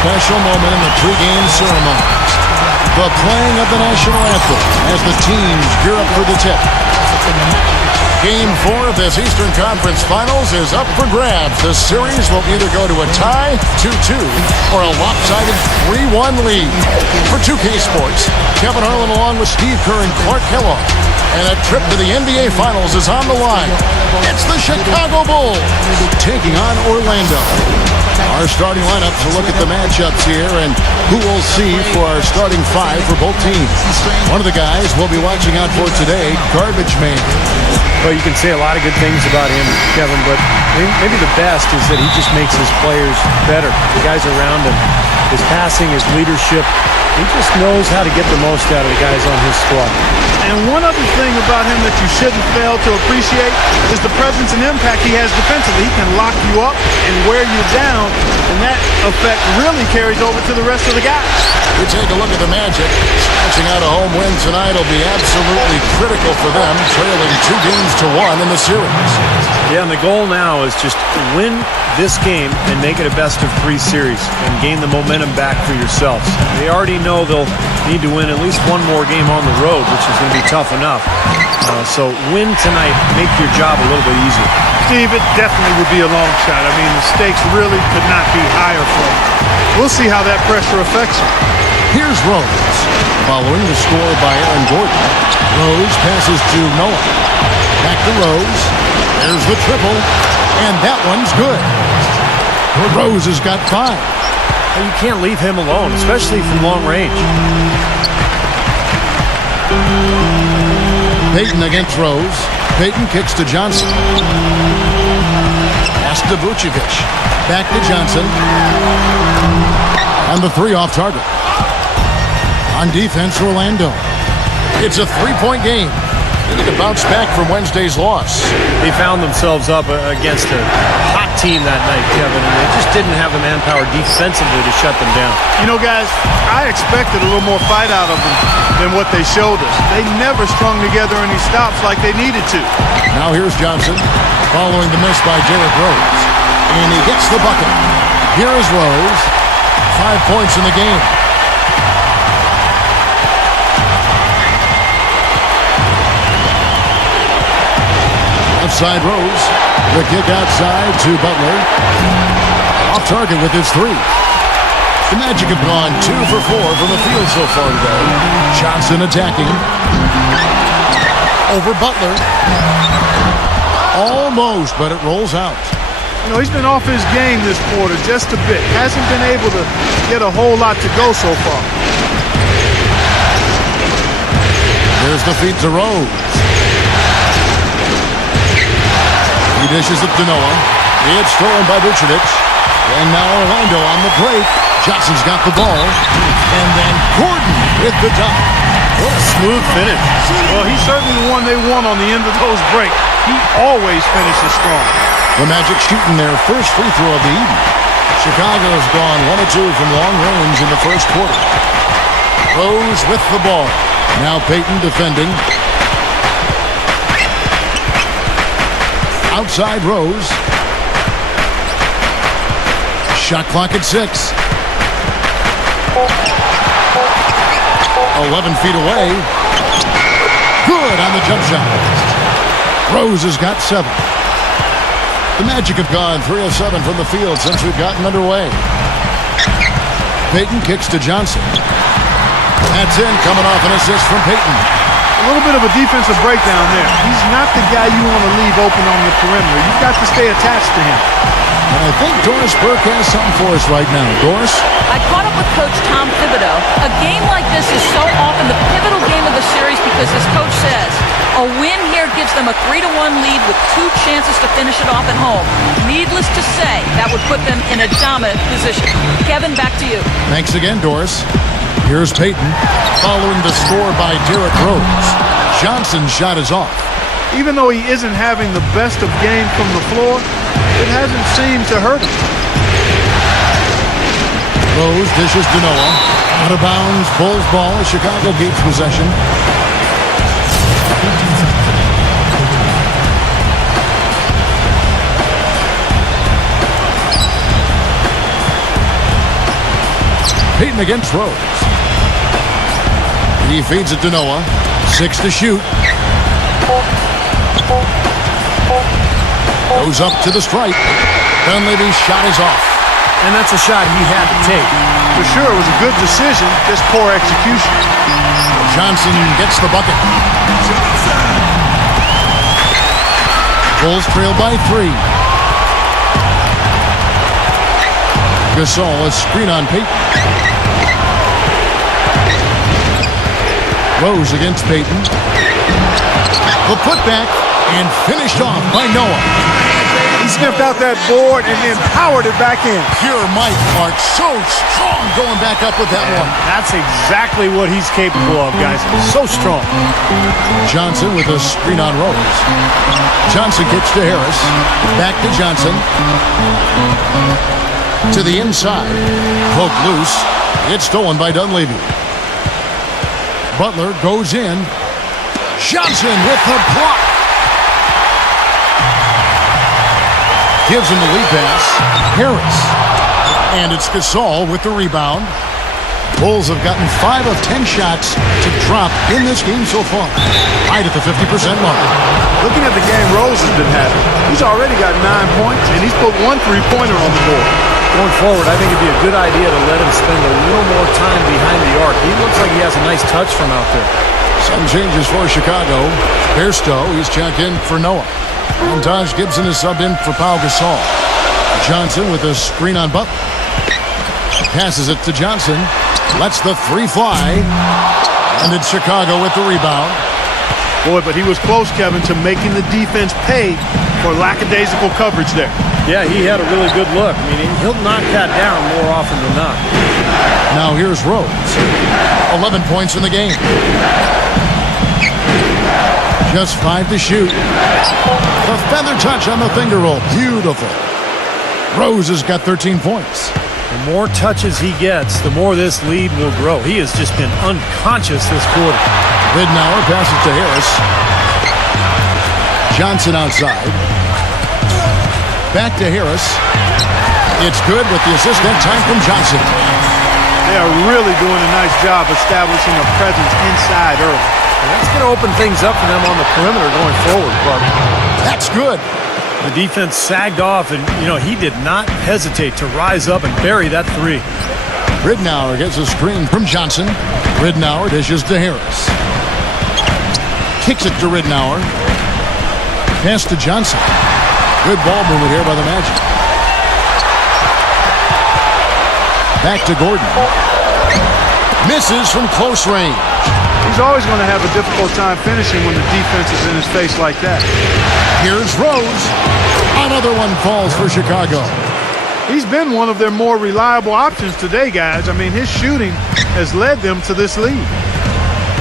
special moment in the pregame ceremonies. The playing of the national anthem as the teams gear up for the tip. Game 4 of this Eastern Conference Finals is up for grabs. The series will either go to a tie, 2-2, or a lopsided 3-1 lead. For 2K Sports, Kevin Harlan along with Steve Kerr and Clark Kellogg. And a trip to the NBA Finals is on the line. It's the Chicago Bulls taking on Orlando. Our starting lineup to look at the matchups here and who we'll see for our starting 5 for both teams. One of the guys we'll be watching out for today, Garbage Man. Well, you can say a lot of good things about him, Kevin, but maybe the best is that he just makes his players better. The guys around him, his passing, his leadership, he just knows how to get the most out of the guys on his squad. And one other thing about him that you shouldn't fail to appreciate is the presence and impact he has defensively. He can lock you up and wear you down, and that effect really carries over to the rest of the guys. We take a look at the Magic. Snatching out a home win tonight will be absolutely critical for them, trailing 2-1 in the series. Yeah, and the goal now is just win this game and make it a best-of-3 series and gain the momentum back for yourselves. They already know they'll need to win at least one more game on the road, which is going to be tough enough. So win tonight, make your job a little bit easier. Steve, it definitely would be a long shot. I mean, the stakes really could not be higher for him. We'll see how that pressure affects him. Here's Rose. Following the score by Aaron Gordon, Rose passes to Noah. Back to Rose. There's the triple, and that one's good. Rose has got 5. Well, you can't leave him alone, especially from long range. Payton against Rose. Payton kicks to Johnson. Pass to Vucevic. Back to Johnson. And the 3 off target. On defense, Orlando. It's a 3-point game. They need to bounce back from Wednesday's loss. They found themselves up against a hot team that night, Kevin, and they just didn't have the manpower defensively to shut them down. You know, guys, I expected a little more fight out of them than what they showed us. They never strung together any stops like they needed to. Now here's Johnson, following the miss by Derrick Rose. And he gets the bucket. Here is Rose. 5 points in the game. Outside Rose. The kick outside to Butler. Off target with his 3. The Magic have gone 2 for 4 from the field so far today. Johnson attacking. Over Butler. Almost, but it rolls out. You know, he's been off his game this quarter just a bit. Hasn't been able to get a whole lot to go so far. There's the feed to Rose. He dishes it to Noah. It's stolen by Vucevic. And now Orlando on the break. Johnson's got the ball. And then Gordon with the dunk. What a smooth finish. Well, he's certainly the one they want on the end of those breaks. He always finishes strong. The Magic shooting their first free throw of the evening. Chicago's gone 1 of 2 from long range in the first quarter. Rose with the ball. Now Payton defending. Outside Rose. Shot clock at 6. 11 feet away. Good on the jump shot. Rose has got 7. The Magic have gone 3 of 7 from the field since we've gotten underway. Payton kicks to Johnson. That's in, coming off an assist from Payton. A little bit of a defensive breakdown there. He's not the guy you want to leave open on the perimeter. You've got to stay attached to him. And I think Doris Burke has something for us right now. Doris? I caught up with Coach Tom Thibodeau. A game like this is so often the pivotal game of the series because, as Coach says, a win here gives them a 3-1 lead with 2 chances to finish it off at home. Needless to say, that would put them in a dominant position. Kevin, back to you. Thanks again, Doris. Here's Payton, following the score by Derrick Rose. Johnson's shot is off. Even though he isn't having the best of games from the floor, it hasn't seemed to hurt him. Rose dishes to Noah. Out of bounds, Bulls ball. Chicago keeps possession. Payton against Rose. He feeds it to Noah. 6 to shoot. Goes up to the stripe. Dunleavy's shot is off. And that's a shot he had to take. For sure, it was a good decision, just poor execution. Johnson gets the bucket. Bulls trail by 3. Gasol, a screen on Payton. Rose against Payton. The putback and finished off by Noah. He sniffed out that board and then powered it back in. Pure might, Mark. So strong going back up with that one. That's exactly what he's capable of, guys. So strong. Johnson with a screen on Rose. Johnson gets to Harris. Back to Johnson. To the inside. Poke loose. It's stolen by Dunleavy. Butler goes in. Johnson with the block. Gives him the lead pass. Harris. And it's Gasol with the rebound. Bulls have gotten 5 of 10 shots to drop in this game so far. Right at the 50% mark. Looking at the game Rose has been having, he's already got 9 points, and he's put 1 3-pointer on the board. Going forward, I think it'd be a good idea to let him spend a little more time behind the arc. He looks like he has a nice touch from out there. Some changes for Chicago. Bairstow, he's checked in for Noah. And Taj Gibson is subbed in for Pau Gasol. Johnson with a screen on Butler. Passes it to Johnson. Lets the 3 fly. And it's Chicago with the rebound. Boy, but he was close, Kevin, to making the defense pay for lackadaisical coverage there. Yeah, he had a really good look. I mean, he'll knock that down more often than not. Now here's Rose. 11 points in the game. Just 5 to shoot. The feather touch on the finger roll. Beautiful. Rose has got 13 points. The more touches he gets, the more this lead will grow. He has just been unconscious this quarter. Ridnour passes to Harris. Johnson outside. Back to Harris. It's good with the assist that time from Johnson. They are really doing a nice job establishing a presence inside early. And that's going to open things up for them on the perimeter going forward, Clark. That's good. The defense sagged off, and, he did not hesitate to rise up and bury that 3. Ridnour gets a screen from Johnson. Ridnour dishes to Harris. Kicks it to Ridnour. Pass to Johnson. Good ball movement here by the Magic. Back to Gordon. Misses from close range. He's always going to have a difficult time finishing when the defense is in his face like that. Here's Rose. Another one falls for Chicago. He's been one of their more reliable options today, guys. I mean, his shooting has led them to this lead.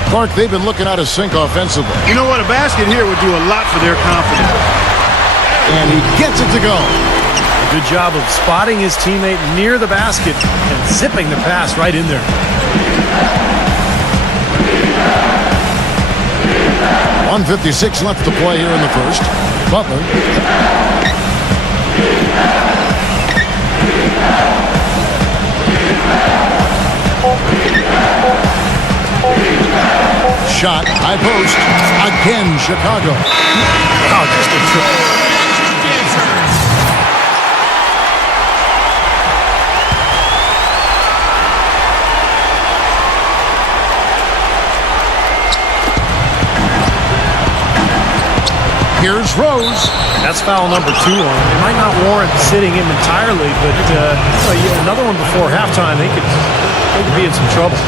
Clark, they've been looking out of sync offensively. You know what? A basket here would do a lot for their confidence. And he gets it to go. A good job of spotting his teammate near the basket and zipping the pass right in there. 1:56 left to play here in the first. Butler. Shot, high post. Again, Chicago. Oh, just a triple. Here's Rose. That's foul number 2 on him. It might not warrant sitting him entirely, but another one before halftime, they could be in some trouble.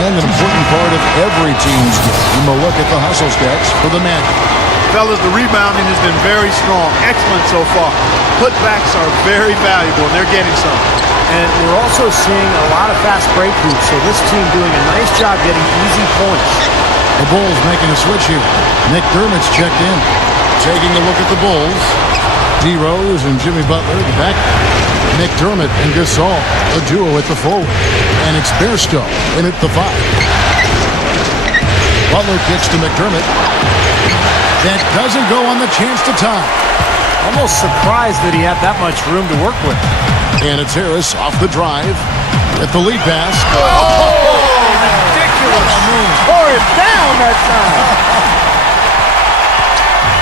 And an important part of every team's game, a look at the hustle stats for the Magic. Fellas, the rebounding has been very strong. Excellent so far. Putbacks are very valuable, and they're getting some. And we're also seeing a lot of fast breakthroughs, so this team doing a nice job getting easy points. The Bulls making a switch here. McDermott's checked in. Taking a look at the Bulls. D. Rose and Jimmy Butler at the back. McDermott and Gasol, a duo at the forward. And it's Bairstow in at the 5. Butler kicks to McDermott. That doesn't go on the chance to tie. Almost surprised that he had that much room to work with. And it's Harris off the drive. At the lead pass. Ridiculous. Tore it down that time.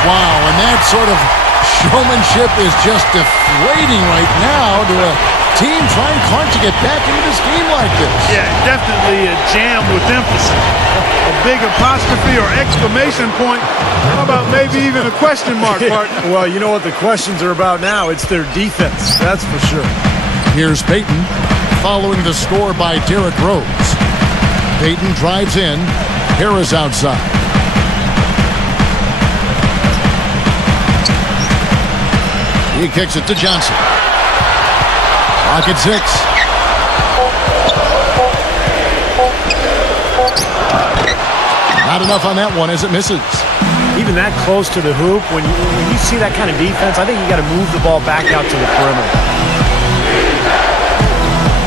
Wow, and that sort of showmanship is just deflating right now to a team trying, Clark, to get back into this game like this. Yeah, definitely a jam with emphasis. A big apostrophe or exclamation point. How about maybe even a question mark, partner? Well, you know what the questions are about now? It's their defense, that's for sure. Here's Peyton following the score by Derrick Rose. Peyton drives in. Harris outside. He kicks it to Johnson. Clock at 6. Not enough on that one as it misses. Even that close to the hoop, when you see that kind of defense, I think you got to move the ball back out to the perimeter.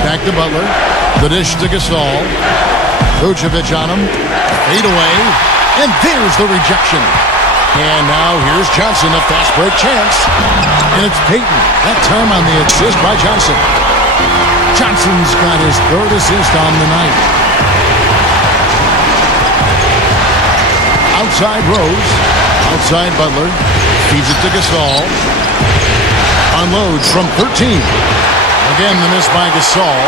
Back to Butler. The dish to Gasol. Vucevic on him. Fade away. And there's the rejection. And now here's Johnson, a fast break chance. And it's Peyton. That time on the assist by Johnson. Johnson's got his third assist on the night. Outside Rose. Outside Butler. Feeds it to Gasol. Unloads from 13. Again, the miss by Gasol.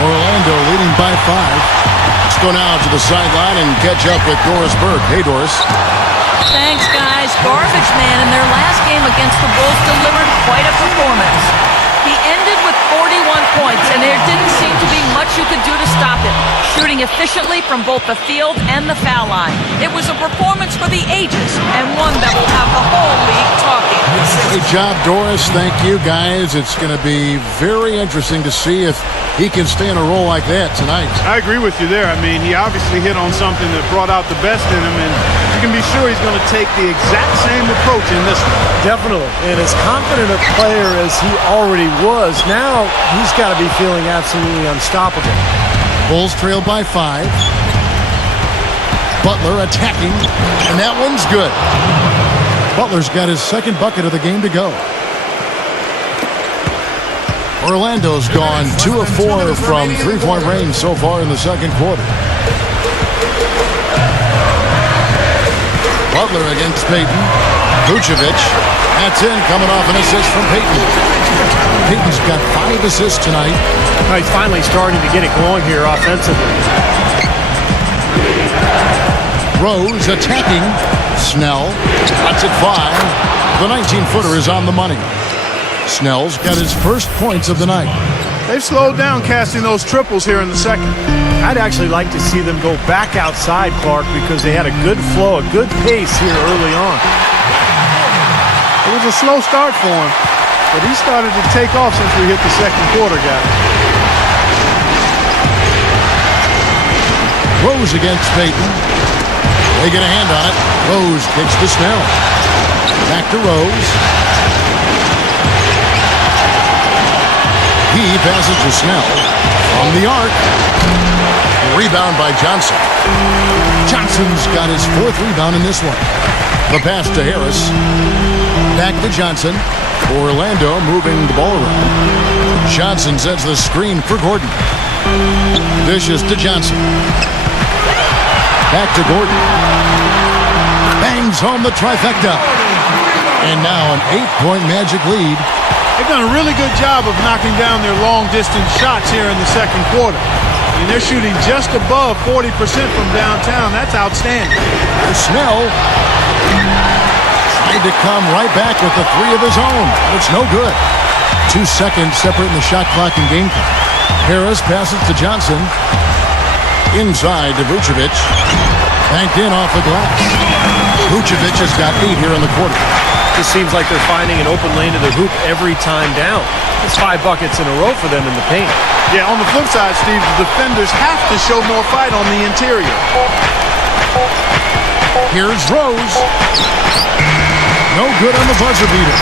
Orlando leading by 5. Let's go now to the sideline and catch up with Doris Burke. Hey, Doris. Thanks, guys. Garbage man in their last game against the Bulls delivered quite a performance. He ended with 41 points, and there didn't seem to be much you could do to stop him, shooting efficiently from both the field and the foul line. It was a performance for the ages, and one that will have the whole league talking. Great job, Doris. Thank you, guys. It's going to be very interesting to see if he can stay in a role like that tonight. I agree with you there. I mean, he obviously hit on something that brought out the best in him, and you can be sure he's going to take the exact same approach in this one. Definitely. And as confident a player as he already was, now he's got to be feeling absolutely unstoppable. Bulls trail by 5. Butler attacking, and that one's good. Butler's got his second bucket of the game to go. Orlando's gone 2 of 4 from three-point range so far in the second quarter. Butler against Peyton. Vucevic. That's in, coming off an assist from Peyton. Peyton's got 5 assists tonight. He's finally starting to get it going here offensively. Rose attacking. Snell. That's at 5. The 19-footer is on the money. Snell's got his first points of the night. They've slowed down casting those triples here in the second. I'd actually like to see them go back outside, Clark, because they had a good flow, a good pace here early on. It was a slow start for him, but he started to take off since we hit the second quarter, guys. Rose against Peyton. They get a hand on it. Rose kicks to Snell. Back to Rose. He passes to Snell. From the arc. Rebound by Johnson. Johnson's got his 4th rebound in this one. The pass to Harris. Back to Johnson. Orlando moving the ball around. Johnson sets the screen for Gordon. Dishes to Johnson. Back to Gordon. Bangs home the trifecta. And now an 8-point Magic lead. They've done a really good job of knocking down their long-distance shots here in the second quarter. I mean, they're shooting just above 40% from downtown. That's outstanding. Snell tried to come right back with the 3 of his own. It's no good. 2 seconds separating the shot clock and game clock. Harris passes to Johnson. Inside to Vucevic. Banked in off the glass. Vucevic has got 8 here in the quarter. Just seems like they're finding an open lane to the hoop every time down. It's 5 buckets in a row for them in the paint. Yeah, on the flip side, Steve, the defenders have to show more fight on the interior. Here's Rose. No good on the buzzer beater.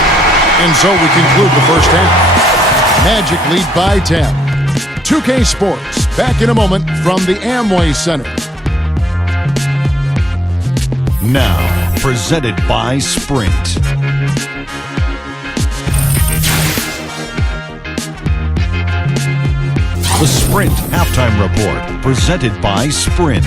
And so we conclude the first half. Magic lead by 10. 2K Sports, back in a moment from the Amway Center. Now, presented by Sprint. The Sprint Halftime Report, presented by Sprint.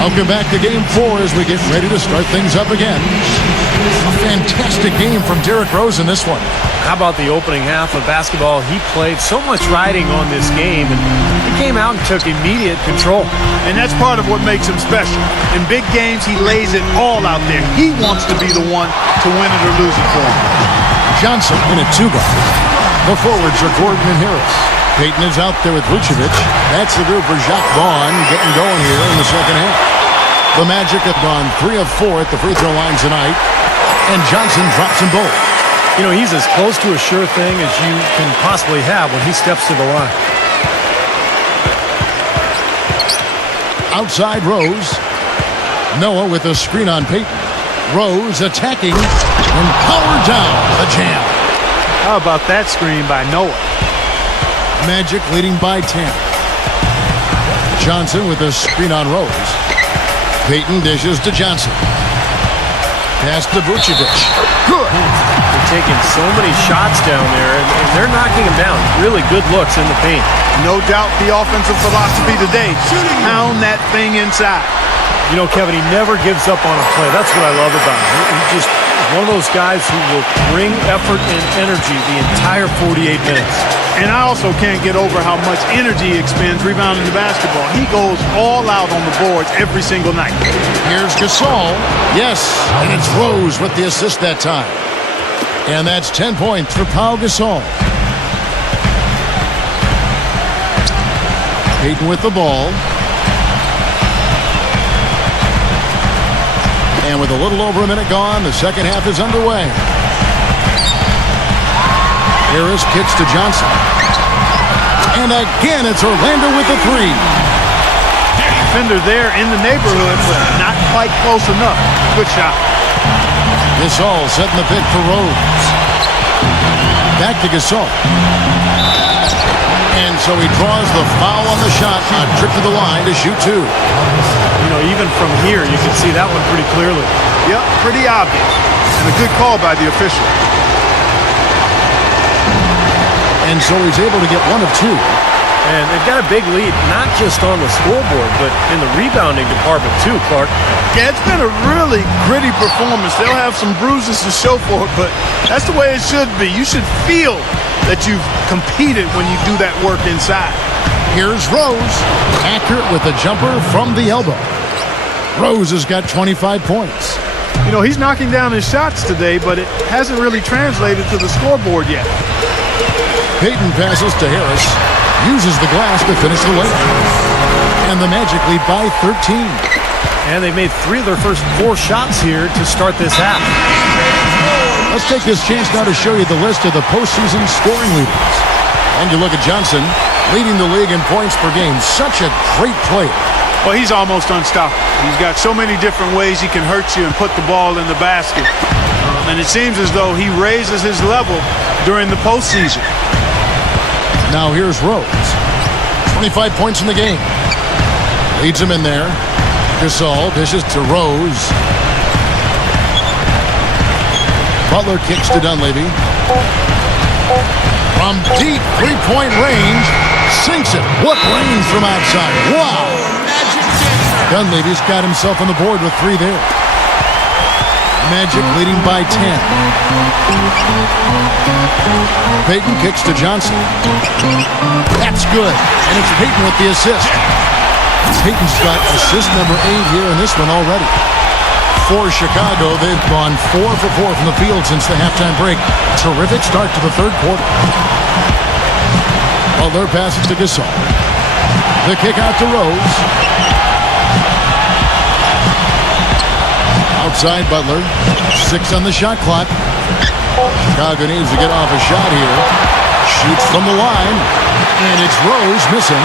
Welcome back to Game 4 as we get ready to start things up again. A fantastic game from Derrick Rose in this one. How about the opening half of basketball? He played so much riding on this game, and he came out and took immediate control. And that's part of what makes him special. In big games, he lays it all out there. He wants to be the one to win it or lose it for him. Johnson in a 2-guard. The forwards are Gordon and Harris. Payton is out there with Vucevic. That's the group for Jacques Vaughn getting going here in the second half. The Magic have gone 3 of 4 at the free throw lines tonight, and Johnson drops them both. You know, he's as close to a sure thing as you can possibly have when he steps to the line. Outside Rose. Noah with a screen on Payton. Rose attacking and powered down the jam. How about that screen by Noah? Magic leading by 10. Johnson with a screen on Rose. Payton dishes to Johnson. Pass to Vucevic. Good. They're taking so many shots down there, and they're knocking them down. Really good looks in the paint. No doubt the offensive philosophy today. Pound that thing inside. You know, Kevin, he never gives up on a play. That's what I love about him. He just is one of those guys who will bring effort and energy the entire 48 minutes. And I also can't get over how much energy he expends rebounding the basketball. He goes all out on the boards every single night. Here's Gasol. Yes, and it's Rose with the assist that time. And that's 10 points for Pau Gasol. Payton with the ball. And with a little over a minute gone, the second half is underway. Harris kicks to Johnson. And again, it's Orlando with the 3. Defender there in the neighborhood, but not quite close enough. Good shot. Gasol setting the pick for Rose. Back to Gasol. And so he draws the foul on the shot. A trip to the line to shoot 2. You know, even from here, you can see that one pretty clearly. Yep, pretty obvious. And a good call by the official. And so he's able to get 1 of 2. And they've got a big lead, not just on the scoreboard, but in the rebounding department too, Clark. Yeah, it's been a really gritty performance. They'll have some bruises to show for it, but that's the way it should be. You should feel that you've competed when you do that work inside. Here's Rose. Accurate with a jumper from the elbow. Rose has got 25 points. You know, he's knocking down his shots today, but it hasn't really translated to the scoreboard yet. Payton passes to Harris. Uses the glass to finish the layup. And the Magic lead by 13. And they've made 3 of their first 4 shots here to start this half. Let's take this chance now to show you the list of the postseason scoring leaders. And you look at Johnson, leading the league in points per game. Such a great player. Well, he's almost unstoppable. He's got so many different ways he can hurt you and put the ball in the basket. And it seems as though he raises his level during the postseason. Now here's Rose. 25 points in the game. Leads him in there. Gasol dishes to Rose. Butler kicks to Dunleavy. From deep three-point range, sinks it. What range from outside. Wow. Dunleavy's got himself on the board with 3 there. Magic leading by 10. Payton kicks to Johnson. That's good. And it's Payton with the assist. Payton's got assist number 8 here in this one already. For Chicago, they've gone 4 for 4 from the field since the halftime break. Terrific start to the third quarter. Butler passes to Gasol. The kick out to Rose. Outside Butler. 6 on the shot clock. Chicago needs to get off a shot here. Shoots from the line. And it's Rose missing.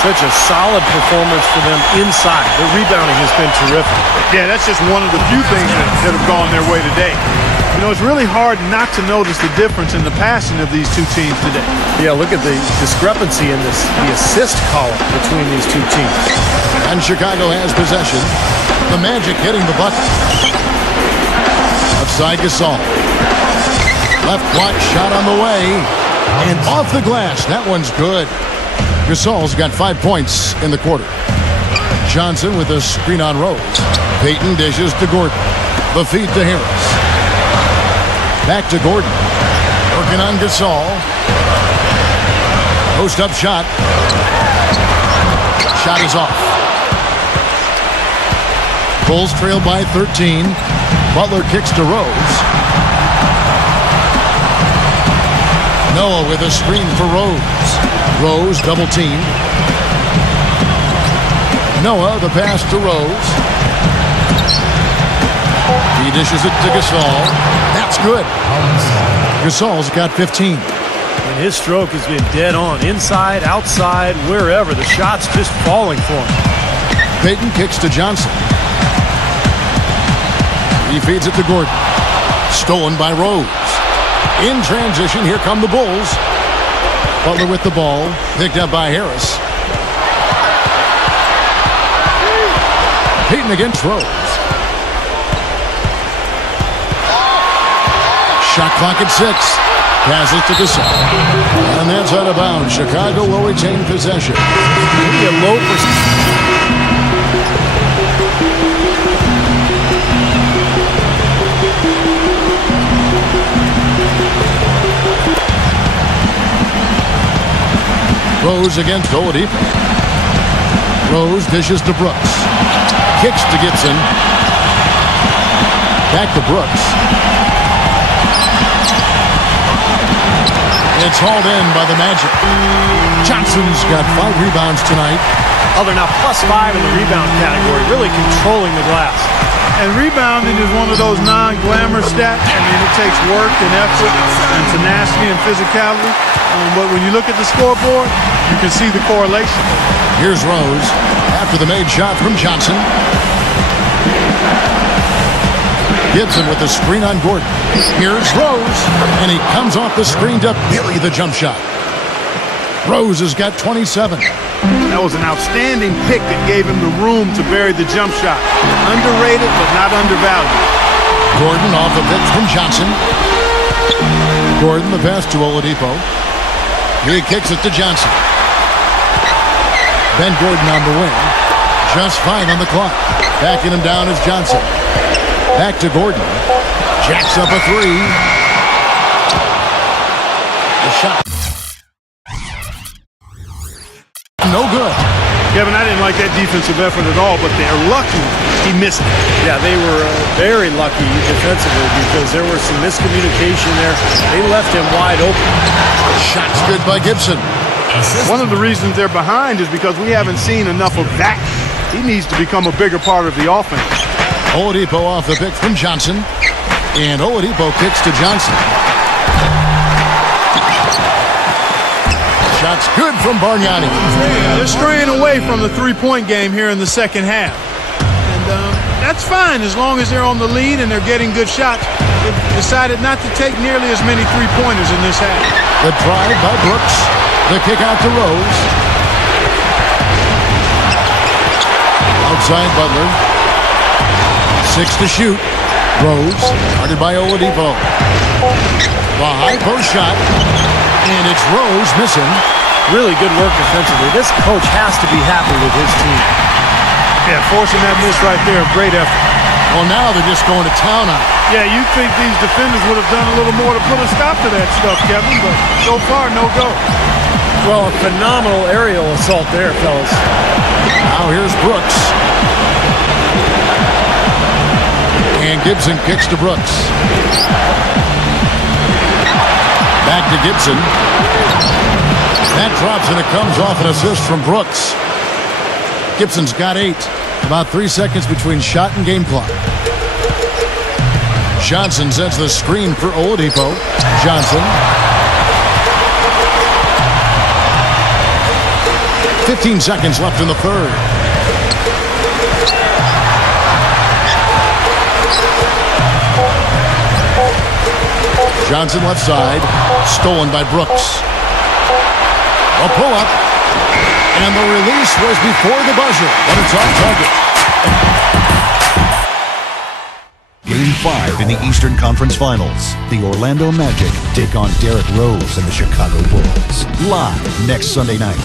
Such a solid performance for them inside. The rebounding has been terrific. Yeah, that's just one of the few things that have gone their way today. You know, it's really hard not to notice the difference in the passing of these two teams today. Yeah, look at the discrepancy in the assist column between these two teams. And Chicago has possession. The Magic hitting the bucket. Outside Gasol. Left block shot on the way. And off the glass. That one's good. Gasol's got 5 points in the quarter. Johnson with a screen on Rose. Payton dishes to Gordon. The feed to Harris. Back to Gordon. Working on Gasol. Post-up shot. Shot is off. Bulls trail by 13. Butler kicks to Rose. Noah with a screen for Rose. Rose double teamed. Noah the pass to Rose. He dishes it to Gasol. That's good. Gasol's got 15. And his stroke has been dead on. Inside, outside, wherever. The shot's just falling for him. Payton kicks to Johnson. He feeds it to Gordon. Stolen by Rose. In transition, here come the Bulls. Butler with the ball. Picked up by Harris. Payton against Rose. Shot clock at 6. Passes to Gasol. And that's out of bounds. Chicago will retain possession. Maybe a low percentage. Rose against Oladipo. Rose dishes to Brooks. Kicks to Gibson. Back to Brooks. It's hauled in by the Magic. Johnson's got 5 rebounds tonight. Oh, they're now +5 in the rebound category, really controlling the glass. And rebounding is one of those non-glamour stats. I mean, it takes work and effort and tenacity and physicality. But when you look at the scoreboard, you can see the correlation. Here's Rose after the made shot from Johnson. Gibson with the screen on Gordon. Here's Rose, and he comes off the screen to bury the jump shot. Rose has got 27. That was an outstanding pick that gave him the room to bury the jump shot. Underrated, but not undervalued. Gordon off the pitch from Johnson. Gordon the pass to Oladipo. He kicks it to Johnson. Ben Gordon on the wing. Just 5 on the clock. Backing him down is Johnson. Back to Gordon. Jacks up a 3. The shot. No good. Kevin, I didn't like that defensive effort at all, but they're lucky he missed it. Yeah, they were very lucky defensively because there was some miscommunication there. They left him wide open. Shot's good by Gibson. One of the reasons they're behind is because we haven't seen enough of that. He needs to become a bigger part of the offense. Oladipo off the pick from Johnson. And Oladipo kicks to Johnson. Shot's good from Bargnani. They're straying away from the three-point game here in the second half. And that's fine as long as they're on the lead and they're getting good shots. They've decided not to take nearly as many three-pointers in this half. The drive by Brooks. The kick out to Rose. Outside Butler. 6 to shoot. Rose, guarded by Oladipo. The high post shot. And it's Rose missing. Really good work defensively. This coach has to be happy with his team. Yeah, forcing that miss right there, great effort. Well, now they're just going to town on it. Yeah, you'd think these defenders would have done a little more to put a stop to that stuff, Kevin, but so far, no go. Well, a phenomenal aerial assault there, fellas. Now here's Brooks. And Gibson kicks to Brooks. Back to Gibson. That drops and it comes off an assist from Brooks. Gibson's got 8. About 3 seconds between shot and game clock. Johnson sets the screen for Oladipo. Johnson. 15 seconds left in the third. Johnson left side. Stolen by Brooks. A pull-up. And the release was before the buzzer, but it's off target. Game 5 in the Eastern Conference Finals. The Orlando Magic take on Derrick Rose and the Chicago Bulls. Live next Sunday night.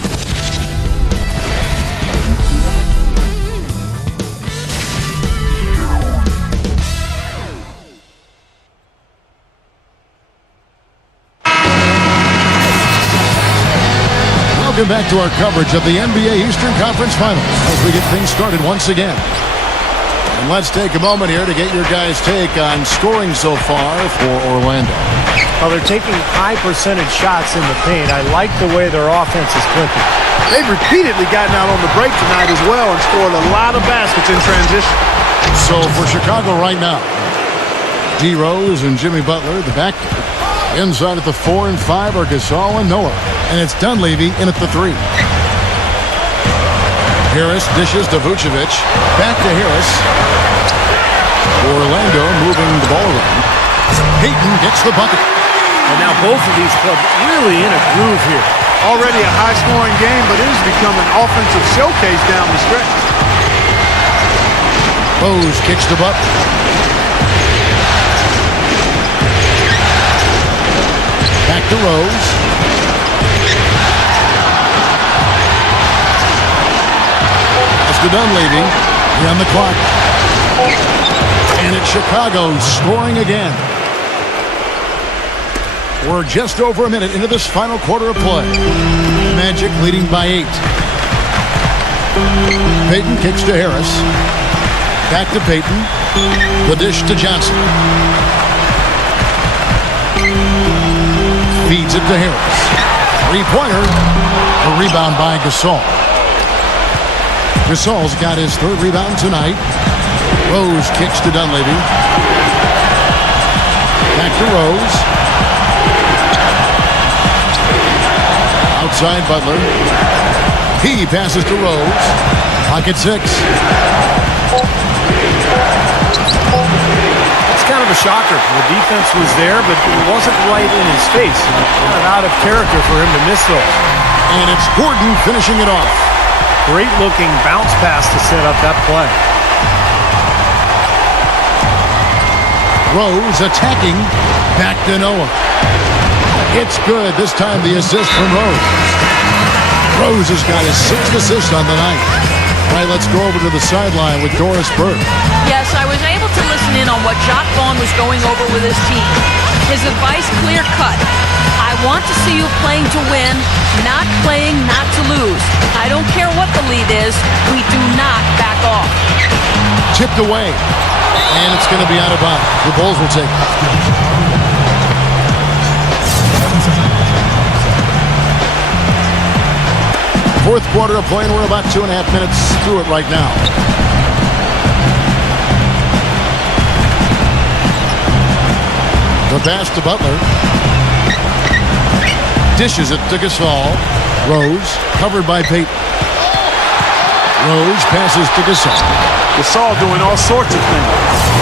Welcome back to our coverage of the NBA Eastern Conference Finals as we get things started once again. And let's take a moment here to get your guys' take on scoring so far for Orlando. Well, they're taking high percentage shots in the paint. I like the way their offense is clicking. They've repeatedly gotten out on the break tonight as well and scored a lot of baskets in transition. So for Chicago right now, D. Rose and Jimmy Butler, the backcourt. Inside at the 4 and 5 are Gasol and Noah. And it's Dunleavy in at the 3. Harris dishes to Vucevic. Back to Harris. Orlando moving the ball around. Payton gets the bucket. And now both of these clubs really in a groove here. Already a high-scoring game, but it has become an offensive showcase down the stretch. Rose kicks to Butler. Back to Rose. It's to Dunleavy. He's on the clock. And it's Chicago scoring again. We're just over a minute into this final quarter of play. Magic leading by 8. Payton kicks to Harris. Back to Payton. The dish to Johnson. Feeds it to Harris. Three-pointer. A rebound by Gasol. Gasol's got his 3rd rebound tonight. Rose kicks to Dunleavy. Back to Rose. Outside Butler. He passes to Rose. Pocket 6. Kind of a shocker. The defense was there, but it wasn't right in his face. Kind of out of character for him to miss those. And it's Gordon finishing it off. Great looking bounce pass to set up that play. Rose attacking. Back to Noah. It's good. This time the assist from Rose. Rose has got his 6th assist on the night. All right, let's go over to the sideline with Doris Burke. Yes, I was able to listen in on what Jacques Vaughn was going over with his team. His advice clear-cut. I want to see you playing to win, not playing not to lose. I don't care what the lead is. We do not back off. Tipped away. And it's going to be out of bounds. The Bulls will take it. Fourth quarter of play, and we're about 2.5 minutes through it right now. The pass to Butler. Dishes it to Gasol. Rose, covered by Payton. Rose passes to Gasol. Gasol doing all sorts of things.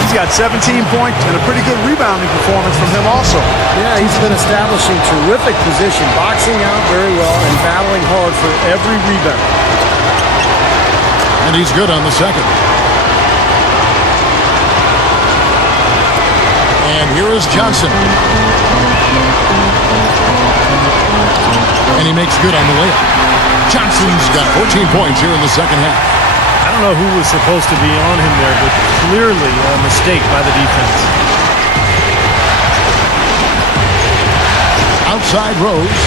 He's got 17 points and a pretty good rebounding performance from him also. Yeah, he's been establishing terrific position, boxing out very well and battling hard for every rebound. And he's good on the second. And here is Johnson. And he makes good on the layup. Johnson's got 14 points here in the second half. I don't know who was supposed to be on him there, but clearly a mistake by the defense. Outside Rose.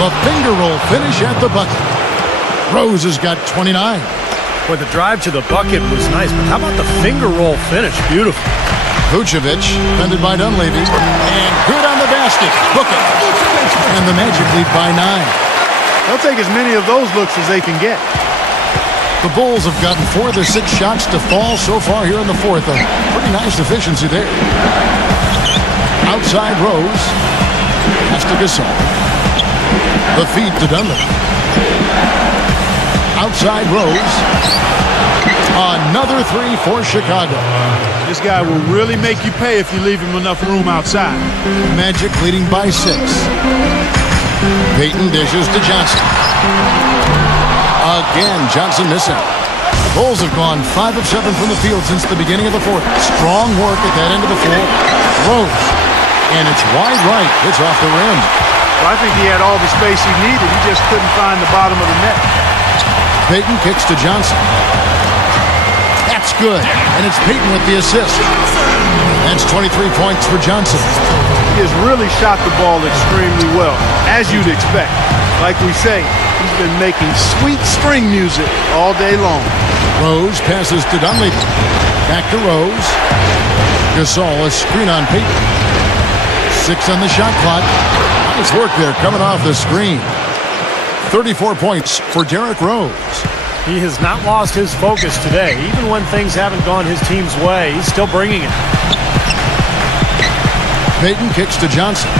The finger roll finish at the bucket. Rose has got 29. Boy, the drive to the bucket was nice, but how about the finger roll finish? Beautiful. Vucevic, defended by Dunleavy, and good on the basket. Book it. And the Magic lead by 9. They'll take as many of those looks as they can get. The Bulls have gotten 4 of their 6 shots to fall so far here in the fourth. A pretty nice efficiency there. Outside Rose. Pass to Gasol. The feed to Dunleavy. Outside Rose. Another 3 for Chicago. This guy will really make you pay if you leave him enough room outside. Magic leading by 6. Payton dishes to Johnson. Again, Johnson missing. Bulls have gone 5 of 7 from the field since the beginning of the fourth. Strong work at that end of the floor. Rose. And it's wide right. It's off the rim. Well, I think he had all the space he needed. He just couldn't find the bottom of the net. Payton kicks to Johnson. That's good. And it's Payton with the assist. That's 23 points for Johnson. He has really shot the ball extremely well, as you'd expect. Like we say, he's been making sweet string music all day long. Rose passes to Dunleavy. Back to Rose. Gasol, a screen on Payton. 6 on the shot clock. Nice work there coming off the screen. 34 points for Derrick Rose. He has not lost his focus today. Even when things haven't gone his team's way, he's still bringing it. Payton kicks to Johnson.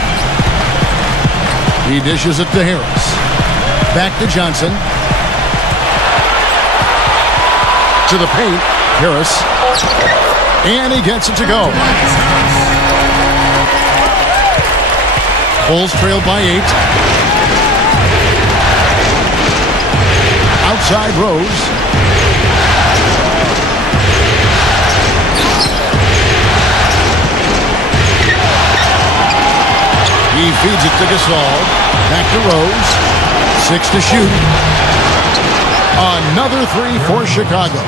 He dishes it to Harris. Back to Johnson. To the paint. Harris. And he gets it to go. Bulls trailed by 8. Outside Rose. He feeds it to Gasol. Back to Rose. 6 to shoot. Another 3 for Chicago.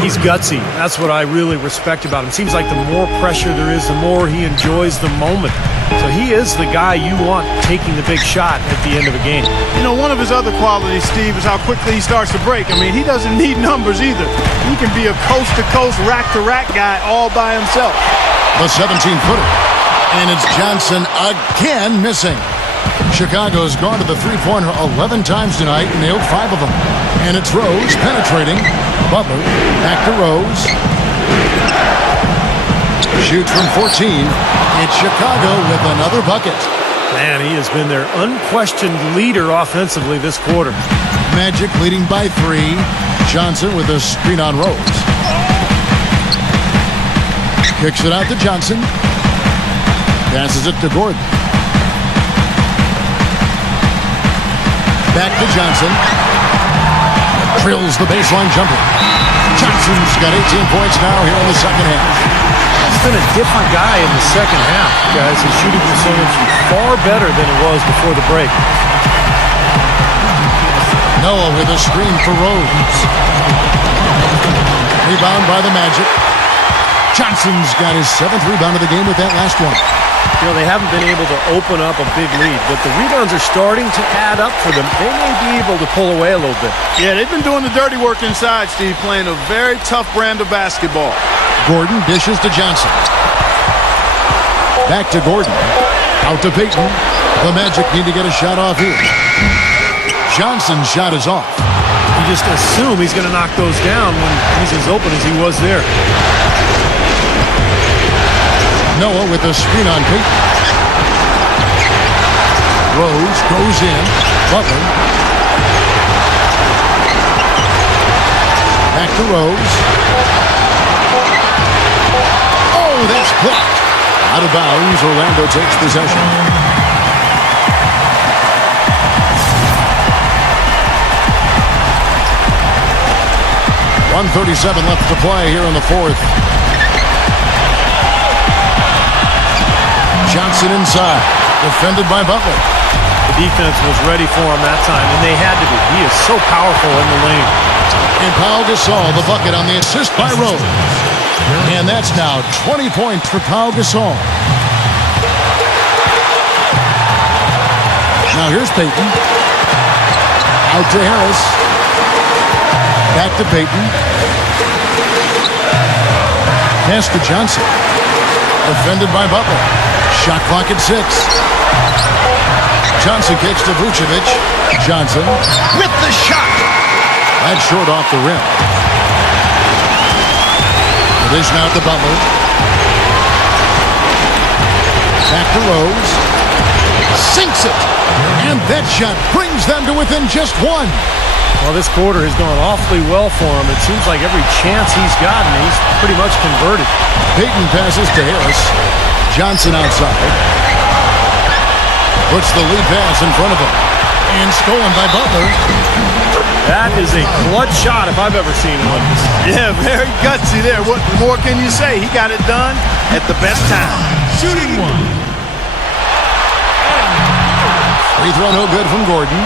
He's gutsy. That's what I really respect about him. Seems like the more pressure there is, the more he enjoys the moment. So he is the guy you want taking the big shot at the end of a game. You know, one of his other qualities, Steve, is how quickly he starts to break. I mean, he doesn't need numbers either. He can be a coast-to-coast, rack-to-rack guy all by himself. The 17-footer. And it's Johnson again missing. Chicago's gone to the three-pointer 11 times tonight, nailed 5 of them. And it's Rose penetrating. Butler back to Rose. Shoots from 14. It's Chicago with another bucket. Man, he has been their unquestioned leader offensively this quarter. Magic leading by 3. Johnson with a screen on Rose. Kicks it out to Johnson. Passes it to Gordon. Back to Johnson. Drills the baseline jumper. Johnson's got 18 points now here in the second half. He's been a different guy in the second half, guys. His shooting percentage is far better than it was before the break. Noah with a screen for Rose. Rebound by the Magic. Johnson's got his 7th rebound of the game with that last one. You know, they haven't been able to open up a big lead, but the rebounds are starting to add up for them. They may be able to pull away a little bit. Yeah, they've been doing the dirty work inside, Steve, playing a very tough brand of basketball. Gordon dishes to Johnson. Back to Gordon. Out to Payton. The Magic need to get a shot off here. Johnson's shot is off. You just assume he's going to knock those down when he's as open as he was there. Noah with a screen on Payton. Rose goes in. Butler. Back to Rose. Oh, that's blocked. Out of bounds, Orlando takes possession. .137 left to play here in the fourth. Johnson inside, defended by Butler. The defense was ready for him that time, and they had to be. He is so powerful in the lane. And Pau Gasol, the bucket on the assist by Rose. And that's now 20 points for Pau Gasol. Now here's Payton. Out to Harris. Back to Payton. Pass to Johnson. Defended by Butler. Shot clock at 6. Johnson kicks to Vucevic. Johnson with the shot. That's short off the rim. The dish now to Butler. Back to Rose. Sinks it. And that shot brings them to within just 1. Well, this quarter has gone awfully well for him. It seems like every chance he's gotten, he's pretty much converted. Payton passes to Harris. Johnson outside. Puts the lead pass in front of him. And stolen by Butler. That is a clutch shot if I've ever seen one. Yeah, very gutsy there. What more can you say? He got it done at the best time. Shooting one. Free throw no good from Gordon.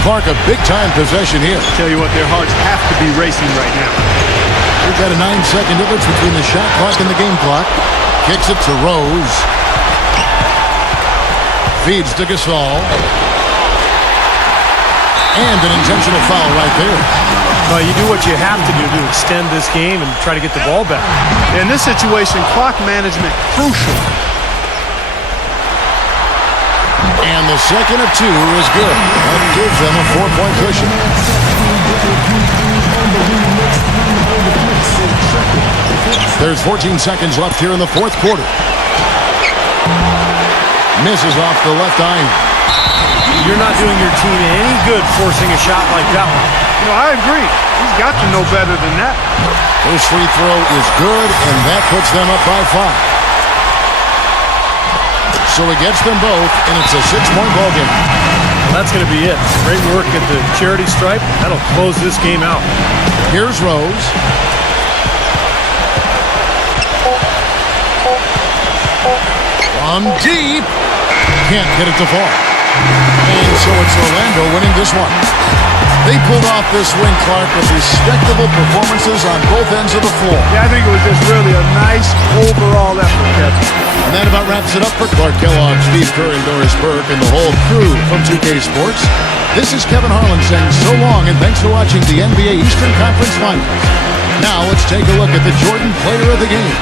Clark, a big-time possession here. Tell you what, their hearts have to be racing right now. We've got a 9-second difference between the shot clock and the game clock. Kicks it to Rose. Feeds to Gasol. And an intentional foul right there. Well, you do what you have to do to extend this game and try to get the ball back. In this situation, clock management crucial. And the second of 2 is good. That gives them a 4-point cushion. There's 14 seconds left here in the fourth quarter. Misses off the left iron. You're not doing your team any good forcing a shot like that one. You know, I agree. He's got to know better than that. This free throw is good, and that puts them up by 5. So he gets them both, and it's a 6-point ball game. Well, that's going to be it. Great work at the charity stripe. That'll close this game out. Here's Rose. From deep. Can't get it to fall. And so it's Orlando winning this one. They pulled off this win, Clark, with respectable performances on both ends of the floor. Yeah, I think it was just really a nice overall effort, Kevin. And that about wraps it up for Clark Kellogg, Steve Kerr, and Doris Burke, and the whole crew from 2K Sports. This is Kevin Harlan saying so long, and thanks for watching the NBA Eastern Conference Finals. Now let's take a look at the Jordan Player of the Game.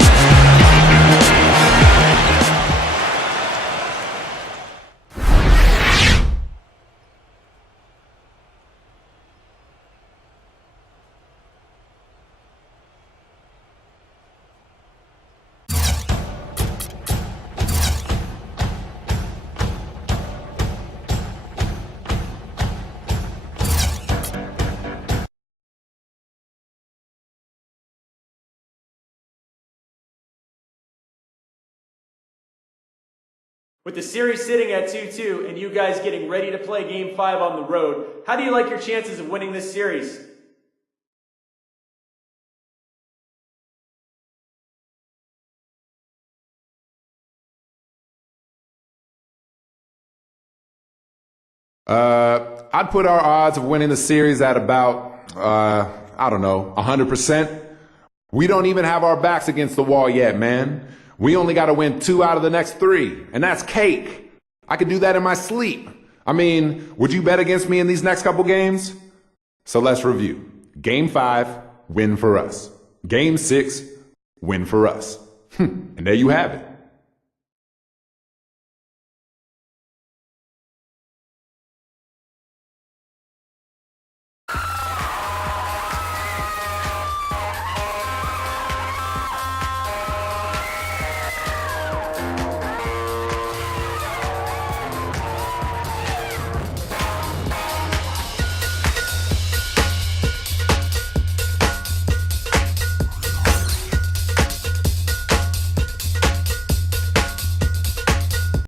With the series sitting at 2-2 and you guys getting ready to play Game 5 on the road, how do you like your chances of winning this series? I'd put our odds of winning the series at about, I don't know, 100%. We don't even have our backs against the wall yet, man. We only got to win 2 out of the next 3, and that's cake. I could do that in my sleep. I mean, would you bet against me in these next couple games? So let's review. Game 5, win for us. Game 6, win for us. And there you have it.